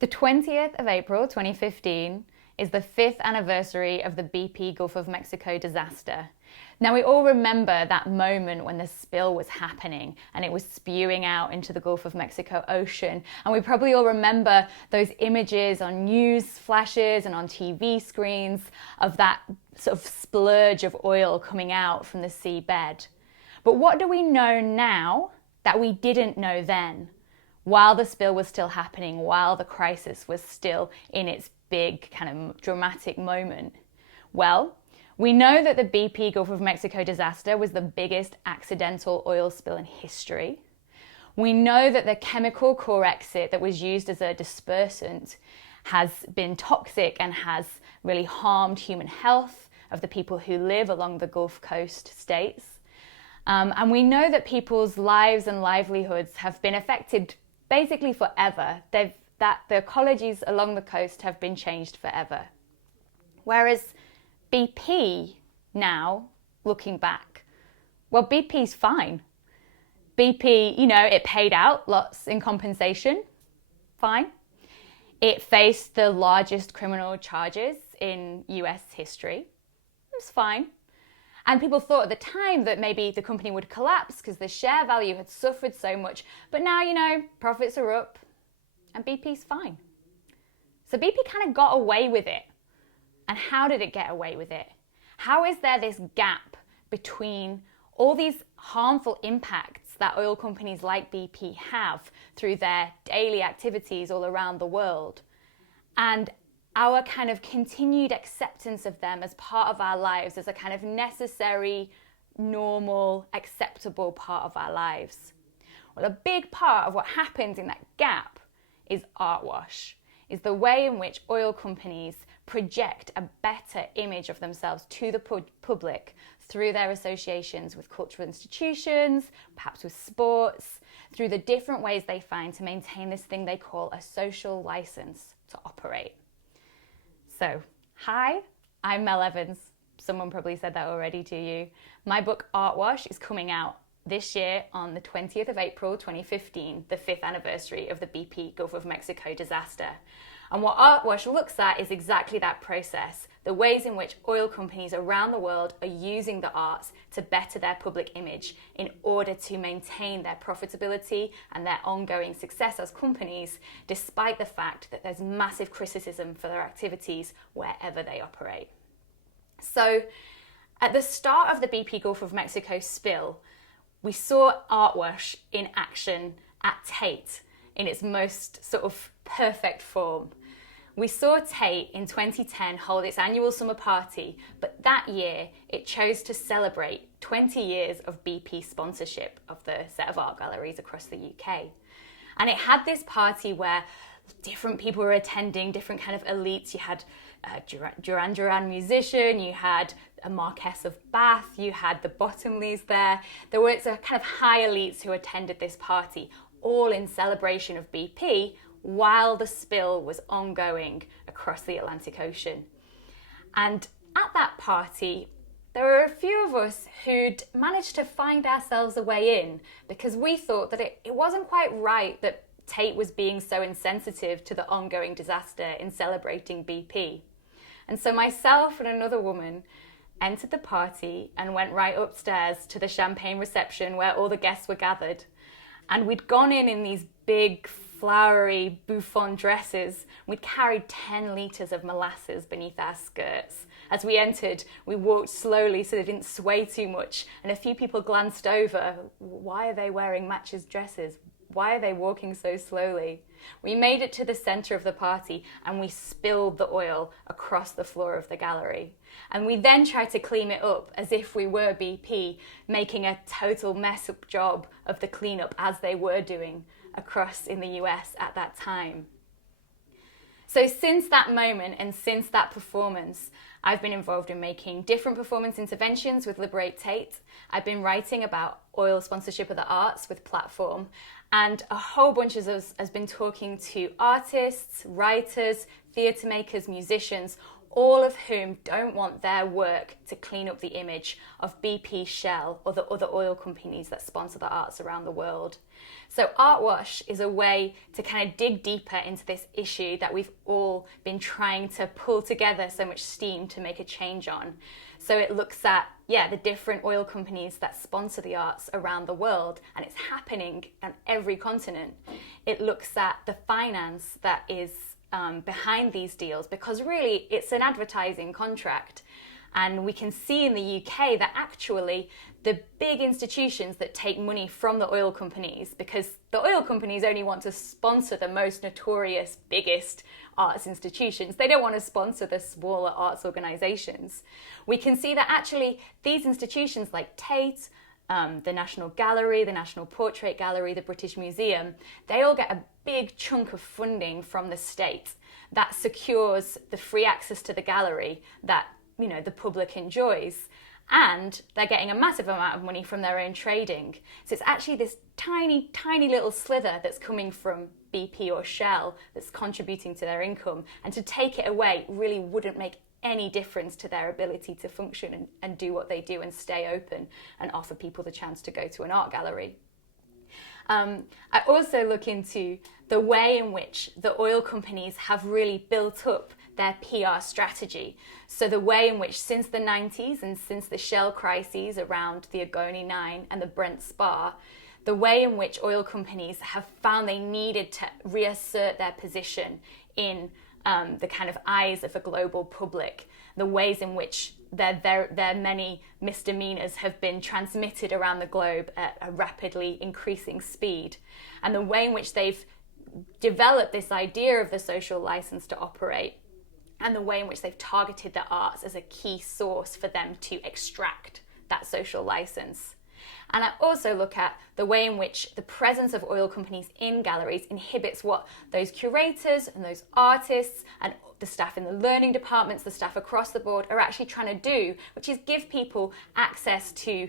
The 20th of April 2015 is the 5th anniversary of the BP Gulf of Mexico disaster. Now, we all remember that moment when the spill was happening and it was spewing out into the Gulf of Mexico Ocean. And we probably all remember those images on news flashes and on TV screens of that sort of splurge of oil coming out from the seabed. But what do we know now that we didn't know then, while the spill was still happening, while the crisis was still in its big kind of dramatic moment? Well, we know that the BP Gulf of Mexico disaster was the biggest accidental oil spill in history. We know that the chemical core exit that was used as a dispersant has been toxic and has really harmed human health of the people who live along the Gulf Coast states. And we know that people's lives and livelihoods have been affected basically forever. That the ecologies along the coast have been changed forever. Whereas BP now, looking back, well, BP's fine. BP, it paid out lots in compensation, fine. It faced the largest criminal charges in US history, it was fine. And people thought at the time that maybe the company would collapse because the share value had suffered so much. But now, profits are up and BP's fine. So BP kind of got away with it. And how did it get away with it? How is there this gap between all these harmful impacts that oil companies like BP have through their daily activities all around the world and our kind of continued acceptance of them as part of our lives, as a kind of necessary, normal, acceptable part of our lives? Well, a big part of what happens in that gap is Artwash, is the way in which oil companies project a better image of themselves to the public through their associations with cultural institutions, perhaps with sports, through the different ways they find to maintain this thing they call a social license to operate. So, hi, I'm Mel Evans. Someone probably said that already to you. My book Artwash is coming out this year on the 20th of April 2015, the 5th anniversary of the BP Gulf of Mexico disaster. And what Artwash looks at is exactly that process, the ways in which oil companies around the world are using the arts to better their public image in order to maintain their profitability and their ongoing success as companies, despite the fact that there's massive criticism for their activities wherever they operate. So, at the start of the BP Gulf of Mexico spill, we saw Artwash in action at Tate in its most sort of perfect form. We saw Tate in 2010 hold its annual summer party, but that year it chose to celebrate 20 years of BP sponsorship of the set of art galleries across the UK. And it had this party where different people were attending, different kind of elites. You had a Duran Duran musician, you had a Marquess of Bath, you had the Bottomleys there. There were a kind of high elites who attended this party, all in celebration of BP, while the spill was ongoing across the Atlantic Ocean. And at that party, there were a few of us who'd managed to find ourselves a way in because we thought that it wasn't quite right that Tate was being so insensitive to the ongoing disaster in celebrating BP. And so myself and another woman entered the party and went right upstairs to the champagne reception where all the guests were gathered. And we'd gone in these big, flowery bouffant dresses. We'd carried 10 litres of molasses beneath our skirts. As we entered, we walked slowly so they didn't sway too much, and a few people glanced over. Why are they wearing matches dresses? Why are they walking so slowly? We made it to the centre of the party and we spilled the oil across the floor of the gallery. And we then tried to clean it up as if we were BP, making a total mess up job of the cleanup as they were doing across in the US at that time. So since that moment and since that performance, I've been involved in making different performance interventions with Liberate Tate. I've been writing about oil sponsorship of the arts with Platform, and a whole bunch of us has been talking to artists, writers, theatre makers, musicians, all of whom don't want their work to clean up the image of BP, Shell, or the other oil companies that sponsor the arts around the world. So Artwash is a way to kind of dig deeper into this issue that we've all been trying to pull together so much steam to make a change on. So it looks at, the different oil companies that sponsor the arts around the world, and it's happening on every continent. It looks at the finance that is behind these deals, because really it's an advertising contract. And we can see in the UK that actually the big institutions that take money from the oil companies, because the oil companies only want to sponsor the most notorious, biggest arts institutions. They don't want to sponsor the smaller arts organisations. We can see that actually these institutions like Tate, the National Gallery, the National Portrait Gallery, the British Museum, they all get a big chunk of funding from the state that secures the free access to the gallery that the public enjoys, and they're getting a massive amount of money from their own trading. So it's actually this tiny, tiny little slither that's coming from BP or Shell that's contributing to their income, and to take it away really wouldn't make any difference to their ability to function and do what they do and stay open and offer people the chance to go to an art gallery. I also look into the way in which the oil companies have really built up their PR strategy. So the way in which since the 90s and since the Shell crises around the Agoni 9 and the Brent Spar, the way in which oil companies have found they needed to reassert their position in the kind of eyes of a global public, the ways in which their many misdemeanors have been transmitted around the globe at a rapidly increasing speed, and the way in which they've developed this idea of the social license to operate, and the way in which they've targeted the arts as a key source for them to extract that social license. And I also look at the way in which the presence of oil companies in galleries inhibits what those curators and those artists and the staff in the learning departments, the staff across the board are actually trying to do, which is give people access to,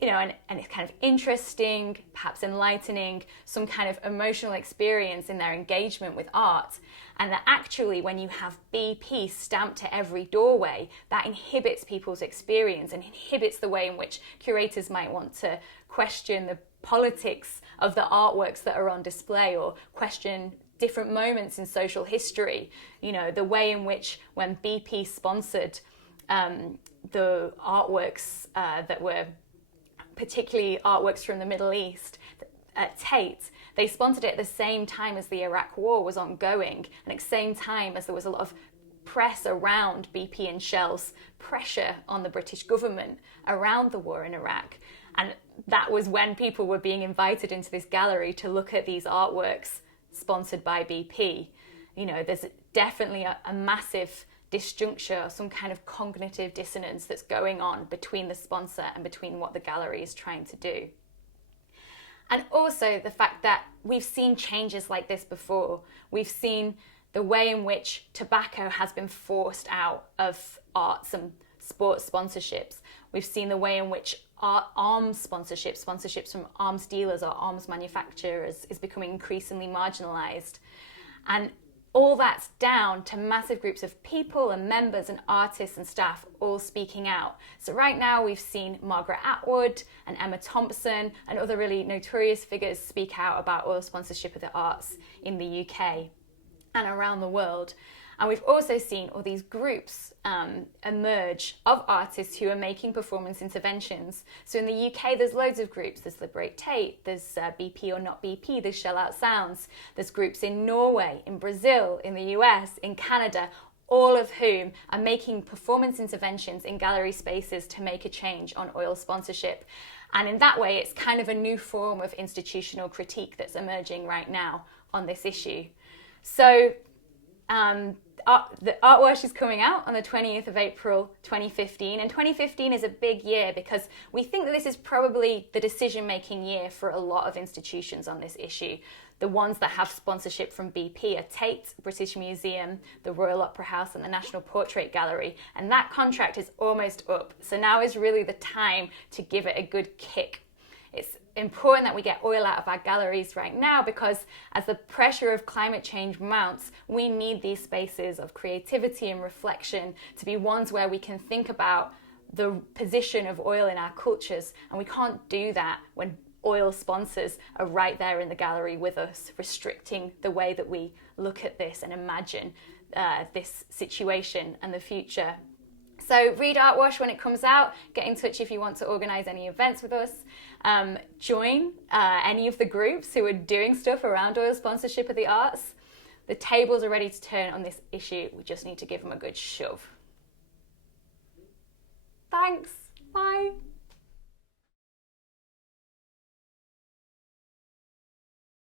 and it's kind of interesting, perhaps enlightening, some kind of emotional experience in their engagement with art. And that actually when you have BP stamped to every doorway, that inhibits people's experience and inhibits the way in which curators might want to question the politics of the artworks that are on display, or question different moments in social history. The way in which when BP sponsored the artworks that were particularly artworks from the Middle East at Tate, they sponsored it at the same time as the Iraq War was ongoing, and at the same time as there was a lot of press around BP and Shell's pressure on the British government around the war in Iraq. And that was when people were being invited into this gallery to look at these artworks sponsored by BP. There's definitely a massive disjuncture, some kind of cognitive dissonance that's going on between the sponsor and between what the gallery is trying to do. And also the fact that we've seen changes like this before. We've seen the way in which tobacco has been forced out of arts and sports sponsorships. We've seen the way in which arms sponsorships from arms dealers or arms manufacturers is becoming increasingly marginalised. And all that's down to massive groups of people and members and artists and staff all speaking out. So right now we've seen Margaret Atwood and Emma Thompson and other really notorious figures speak out about oil sponsorship of the arts in the UK and around the world. And we've also seen all these groups emerge of artists who are making performance interventions. So in the UK, there's loads of groups. There's Liberate Tate, there's BP or Not BP, there's Shell Out Sounds. There's groups in Norway, in Brazil, in the US, in Canada, all of whom are making performance interventions in gallery spaces to make a change on oil sponsorship. And in that way, it's kind of a new form of institutional critique that's emerging right now on this issue. So the Artwash is coming out on the 20th of April 2015, and 2015 is a big year because we think that this is probably the decision-making year for a lot of institutions on this issue. The ones that have sponsorship from BP are Tate, British Museum, the Royal Opera House and the National Portrait Gallery, and that contract is almost up. So now is really the time to give it a good kick. It's important that we get oil out of our galleries right now, because as the pressure of climate change mounts, we need these spaces of creativity and reflection to be ones where we can think about the position of oil in our cultures. And we can't do that when oil sponsors are right there in the gallery with us, restricting the way that we look at this and imagine this situation and the future. So read Artwash when it comes out. Get in touch if you want to organise any events with us. Join any of the groups who are doing stuff around oil sponsorship of the arts. The tables are ready to turn on this issue. We just need to give them a good shove. Thanks. Bye.